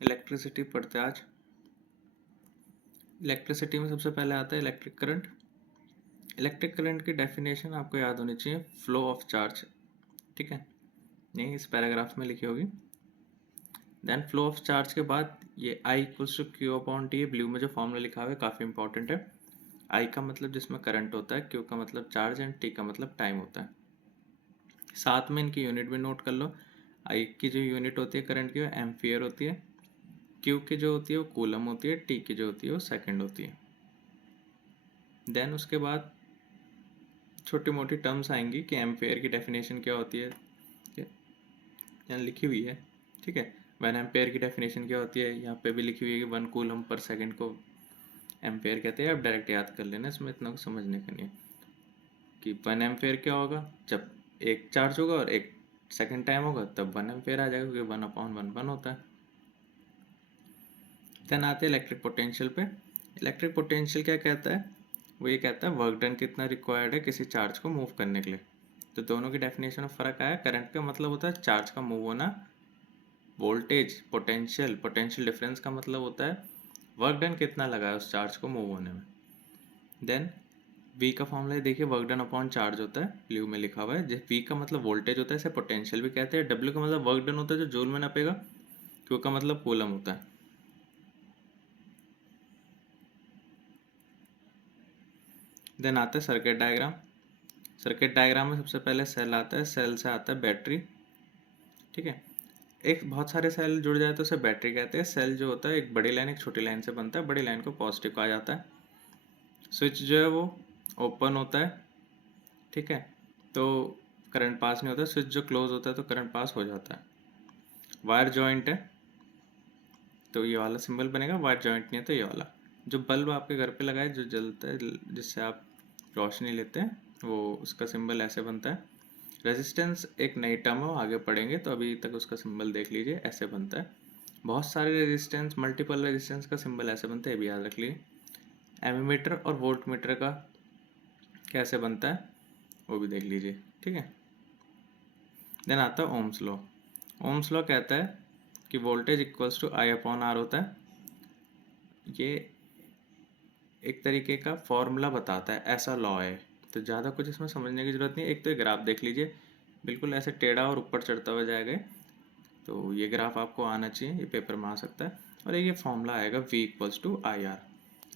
Electricity पढ़ते हैं आज। इलेक्ट्रिसिटी में सबसे पहले आता है इलेक्ट्रिक करंट। इलेक्ट्रिक करंट की डेफिनेशन आपको याद होनी चाहिए, फ्लो ऑफ चार्ज, ठीक है, नहीं इस पैराग्राफ में लिखी होगी। देन फ्लो ऑफ चार्ज के बाद ये I equals to Q upon T, blue में जो फॉर्मूला लिखा हुआ है काफ़ी इंपॉर्टेंट है। I का मतलब जिसमें करंट होता है, Q का मतलब चार्ज एंड T का मतलब टाइम होता है। साथ में इनकी यूनिट भी नोट कर लो। I की जो यूनिट होती है करंट की वो एम्पियर होती है, Q की जो होती है वो कूलम होती है, T की जो होती है वो सेकेंड होती है। देन उसके बाद छोटी मोटी टर्म्स आएंगी कि एम्पेयर की डेफिनेशन क्या होती है, यहाँ लिखी हुई है, ठीक है। वन एम्पेयर की डेफिनेशन क्या होती है यहाँ पे भी लिखी हुई है कि 1 कूलम पर सेकंड को एम्पेयर कहते हैं। आप डायरेक्ट याद कर लेना, इसमें इतना कुछ समझने का नहीं है कि 1 एम्पेयर क्या होगा, जब एक चार्ज होगा और एक सेकंड टाइम होगा तब 1 एम्पेयर आ जाएगा, क्योंकि 1/1 होता है। देन आते हैं इलेक्ट्रिक पोटेंशियल पे। इलेक्ट्रिक पोटेंशियल क्या कहता है, वो ये कहता है वर्क डन कितना रिक्वायर्ड है किसी चार्ज को मूव करने के लिए। तो दोनों की डेफिनेशन में फ़र्क आया। करंट का मतलब होता है चार्ज का मूव होना, वोल्टेज पोटेंशियल डिफरेंस का मतलब होता है वर्क डन कितना लगा है उस चार्ज को मूव होने में। देन V का फॉर्मूला देखिए, वर्क डन अपॉन चार्ज होता है, ब्लू में लिखा हुआ है। जब V का मतलब वोल्टेज होता है इसे पोटेंशियल भी कहते हैं। W का मतलब वर्क डन होता है जो जूल में नापेगा। Q का मतलब कूलम होता है। देन आता है सर्किट डायग्राम। सर्किट डायग्राम में सबसे पहले सेल आता है, सेल से आता है बैटरी, ठीक है। एक बहुत सारे सेल जुड़ जाए तो उसे बैटरी कहते हैं। सेल जो होता है एक बड़ी लाइन एक छोटी लाइन से बनता है, बड़ी लाइन को पॉजिटिव कहा जाता है। स्विच जो है वो ओपन होता है, ठीक है, तो करंट पास नहीं होता। स्विच जो क्लोज होता है तो करंट पास हो जाता है। वायर जॉइंट है तो ये वाला सिंबल बनेगा, वायर जॉइंट नहीं है तो ये वाला। जो बल्ब आपके घर पे लगा है जो जलता है जिससे आप रोशनी लेते हैं, वो उसका सिंबल ऐसे बनता है। रेजिस्टेंस एक नई टर्म है, आगे पढ़ेंगे, तो अभी तक उसका सिंबल देख लीजिए, ऐसे बनता है। बहुत सारे रेजिस्टेंस, मल्टीपल रेजिस्टेंस का सिंबल ऐसे बनता है, ये भी याद रख लीजिए। एमीमीटर और वोल्ट मीटर का कैसे बनता है वो भी देख लीजिए, ठीक है। देन आता है ओम्स लॉ। ओम्स लॉ कहता है कि voltage equals to I upon R होता है। ये एक तरीके का फॉर्मूला बताता है, ऐसा लॉ है, तो ज़्यादा कुछ इसमें समझने की ज़रूरत नहीं है। एक तो ये ग्राफ देख लीजिए, बिल्कुल ऐसे टेढ़ा और ऊपर चढ़ता हुआ जाएगा, तो ये ग्राफ आपको आना चाहिए, ये पेपर में आ सकता है। और ये फॉर्मूला आएगा V equals to I R.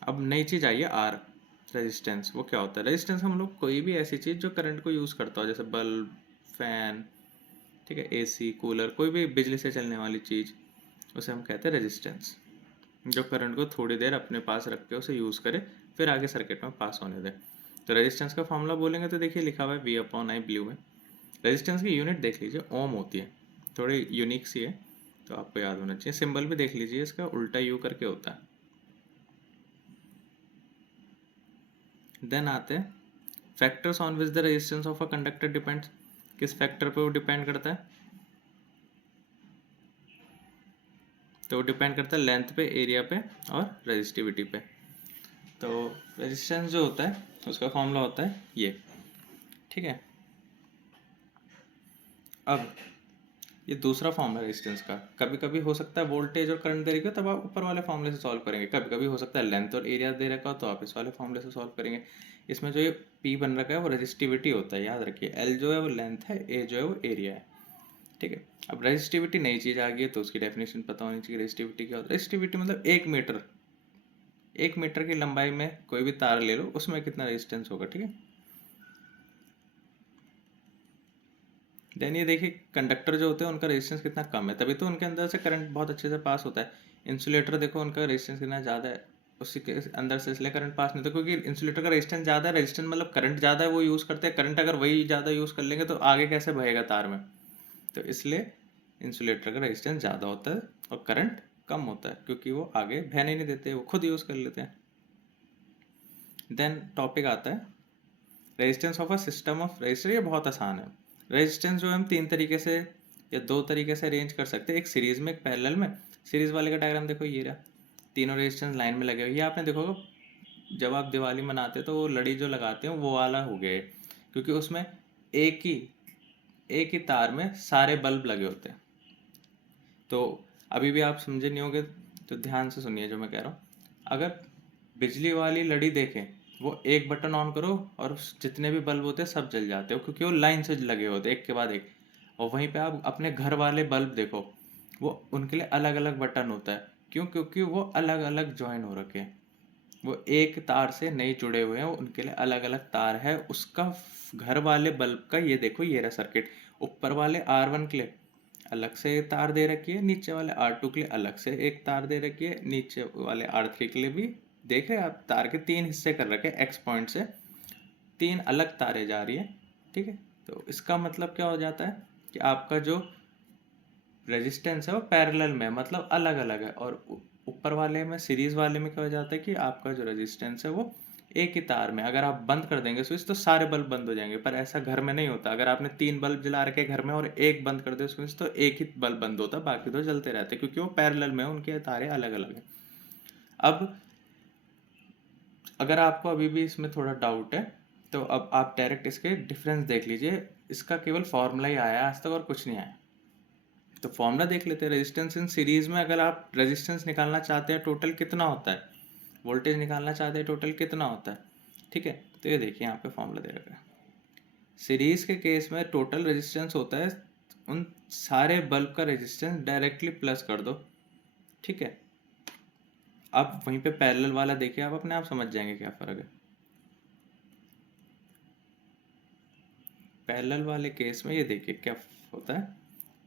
अब नई चीज़ आई है R, रेजिस्टेंस। वो क्या होता है, रेजिस्टेंस हम लोग कोई भी ऐसी चीज़ जो करंट को यूज़ करता हो, जैसे बल्ब, फैन, ठीक है, AC, कूलर, कोई भी बिजली से चलने वाली चीज़, उसे हम कहते हैं रेजिस्टेंस। जो करंट को थोड़ी देर अपने पास रख के उसे यूज़ करे, फिर आगे सर्किट में पास होने दे। तो रेजिस्टेंस का फॉर्मूला बोलेंगे तो देखिए लिखा हुआ है V अपॉन आई, ब्लू में। रेजिस्टेंस की यूनिट देख लीजिए, ओम होती है, थोड़ी यूनिक सी है, तो आपको याद होना चाहिए। सिंबल भी देख लीजिए, इसका उल्टा यू करके होता है। देन आते हैं factors on which the resistance of a conductor depends. किस फैक्टर पे वो डिपेंड करता है, तो वो डिपेंड करता है लेंथ पे, एरिया पे और रेजिस्टिविटी पे। तो रेजिस्टेंस जो होता है उसका फॉर्मूला होता है ये, ठीक है। अब ये दूसरा फॉर्म है रेजिस्टेंस का। कभी कभी हो सकता है वोल्टेज और करंट दे रखा हो तब आप ऊपर वाले फॉर्मूले से सॉल्व करेंगे, कभी कभी हो सकता है लेंथ और एरिया दे रखा हो तो आप इस वाले फॉर्मूले से सॉल्व करेंगे। इसमें जो ये P बन रखा है वो रेजिस्टिविटी होता है, याद रखिए। L जो है वो लेंथ है, A जो है वो एरिया है, ठीक है। अब रेजिस्टिविटी नई चीज़ आ गई है तो उसकी डेफिनेशन पता होनी चाहिए। रेजिस्टिविटी क्या होता है, रेजिस्टिविटी मतलब 1 मीटर, 1 मीटर की लंबाई में कोई भी तार ले लो, उसमें कितना रेजिस्टेंस होगा, ठीक है। देन ये देखिए कंडक्टर जो होते हैं उनका रेजिस्टेंस कितना कम है, तभी तो उनके अंदर से करंट बहुत अच्छे से पास होता है। इंसुलेटर देखो उनका रेजिस्टेंस कितना ज़्यादा है, उसी के अंदर से इसलिए करंट पास नहीं होता, क्योंकि इंसुलेटर का रेजिस्टेंस ज़्यादा है। रेजिस्टेंस मतलब करंट ज़्यादा है, वो यूज़ करते हैं। करंट अगर वही ज़्यादा यूज़ कर लेंगे तो आगे कैसे बहेगा तार में, तो इसलिए इंसुलेटर का रेजिस्टेंस ज़्यादा होता है और करंट कम होता है, क्योंकि वो आगे बहने नहीं देते, वो खुद यूज़ कर लेते हैं। देन टॉपिक आता है resistance of a system of resistor. ये बहुत आसान है। रेजिस्टेंस जो हम 3 तरीके से या 2 तरीके से अरेंज कर सकते हैं, एक सीरीज में, एक पैरेलल में। सीरीज वाले का डायग्राम देखो, ये रहा, तीनों रेजिस्टेंस लाइन में लगे हुए। ये आपने देखो जब आप दिवाली मनाते हो तो वो लड़ी जो लगाते हैं वो वाला हो गया, क्योंकि उसमें एक ही एक ही तार में सारे बल्ब लगे होते हैं। तो अभी भी आप समझे नहीं होगे तो ध्यान से सुनिए जो मैं कह रहा हूँ। अगर बिजली वाली लड़ी देखें, वो एक बटन ऑन करो और जितने भी बल्ब होते हैं सब जल जाते हो, क्योंकि वो लाइन से लगे होते हैं एक के बाद एक। और वहीं पे आप अपने घर वाले बल्ब देखो, वो उनके लिए अलग अलग बटन होता है। क्यों? क्योंकि वो अलग अलग ज्वाइन हो रखे हैं, वो एक तार से नहीं जुड़े हुए हैं, उनके लिए अलग अलग तार है उसका। घर वाले बल्ब का ये देखो, ये रहा सर्किट। ऊपर वाले R1 के लिए अलग से तार दे रखी है, नीचे वाले R2 के लिए अलग से एक तार दे रखी है, नीचे वाले R3 के लिए भी। देख रहे हैं आप, तार के 3 हिस्से कर रखे हैं, X पॉइंट से 3 अलग तारें जा रही है। ठीक है, तो इसका मतलब क्या हो जाता है कि आपका जो रेजिस्टेंस है वो पैरेलल में है, मतलब अलग अलग है। और ऊपर वाले में, सीरीज वाले में क्या हो जाता है कि आपका जो रेजिस्टेंस है वो एक ही तार में। अगर आप बंद कर देंगे स्विच तो सारे बल्ब बंद हो जाएंगे, पर ऐसा घर में नहीं होता। अगर आपने 3 बल्ब जला रखे घर में और एक बंद कर दे स्विच तो एक ही बल्ब बंद होता, बाकी दो जलते रहते, क्योंकि वो पैरेलल में है, उनके तारे अलग अलग हैं। अब अगर आपको अभी भी इसमें थोड़ा डाउट है तो अब आप डायरेक्ट इसके डिफरेंस देख लीजिए। इसका केवल फॉर्मूला ही आया आज तक और कुछ नहीं आया। तो फॉर्मूला देख लेते हैं। रेजिस्टेंस इन सीरीज में अगर आप रेजिस्टेंस निकालना चाहते हैं टोटल कितना होता है, वोल्टेज निकालना चाहते हैं टोटल कितना होता है। ठीक है, तो ये देखिए यहाँ पे फॉर्मूला दे रखा है। सीरीज के केस में टोटल रेजिस्टेंस होता है उन सारे बल्ब का रेजिस्टेंस डायरेक्टली प्लस कर दो। ठीक है, अब वहीं पे पैरेलल वाला देखिए, आप अपने आप समझ जाएंगे क्या फ़र्क है। पैरेलल वाले केस में ये देखिए क्या होता है।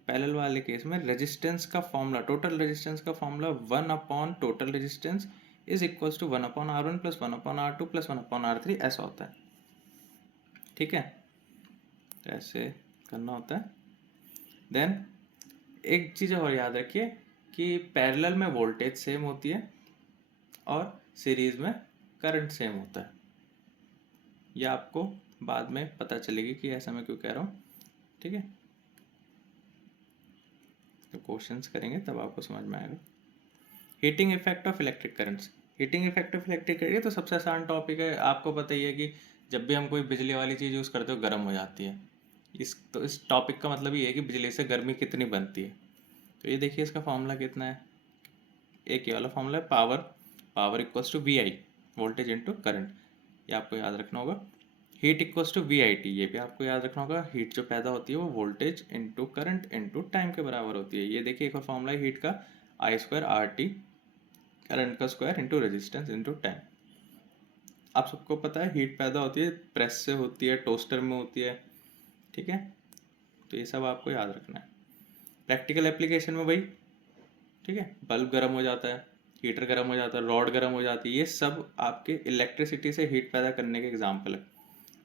पैरेलल वाले केस में रेजिस्टेंस का फॉर्मूला, टोटल रेजिस्टेंस का formula 1 upon total resistance is equals to 1 upon R1 plus 1 upon R2 plus 1 upon R3, ऐसा होता है। ठीक है, तो ऐसे करना होता है। देन एक चीज़ और याद रखिए कि पैरेलल में वोल्टेज सेम होती है और सीरीज में करंट सेम होता है। यह आपको बाद में पता चलेगी कि ऐसा मैं क्यों कह रहा हूँ। ठीक है, तो क्वेश्चंस करेंगे तब आपको समझ में आएगा। Heating effect of electric currents. Heating effect of electric current, तो सबसे आसान टॉपिक है, आपको पता ही है कि जब भी हम कोई बिजली वाली चीज़ यूज़ करते हो गर्म हो जाती है। इस टॉपिक का मतलब ये है कि बिजली से गर्मी कितनी बनती है। तो ये देखिए इसका फॉर्मूला कितना है, एक ये वाला फॉर्मूला है, power equals to VI, voltage into current, ये आपको याद रखना होगा। हीट इक्वल्स टू VIT, ये भी आपको याद रखना होगा। हीट जो पैदा होती है वो voltage into current into time के बराबर होती है। ये देखिए एक और फॉर्मूला है हीट का, I²RT, करंट का square into resistance into time. आप सबको पता है हीट पैदा होती है प्रेस से, होती है टोस्टर में होती है। ठीक है, तो ये सब आपको याद रखना है। प्रैक्टिकल एप्लीकेशन में भाई, ठीक है, बल्ब गर्म हो जाता है, हीटर गर्म हो जाता है, रॉड गर्म हो जाती है, ये सब आपके इलेक्ट्रिसिटी से हीट पैदा करने के एग्जाम्पल है।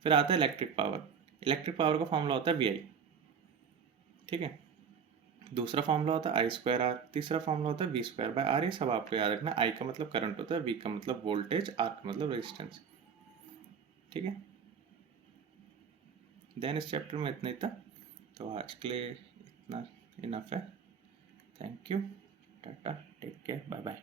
फिर आता है इलेक्ट्रिक पावर। इलेक्ट्रिक पावर का फॉर्मूला होता है VI। ठीक है, दूसरा फॉर्मूला होता है I²R, तीसरा फॉर्मूला होता है V²/R। ये सब आपको याद रखना है। I का मतलब करंट होता है, V का मतलब वोल्टेज, R का मतलब रेजिस्टेंस। ठीक है, देन इस चैप्टर में इतना ही था, तो आज के लिए इतना इनफ है। Thank you, tata, take care, bye bye.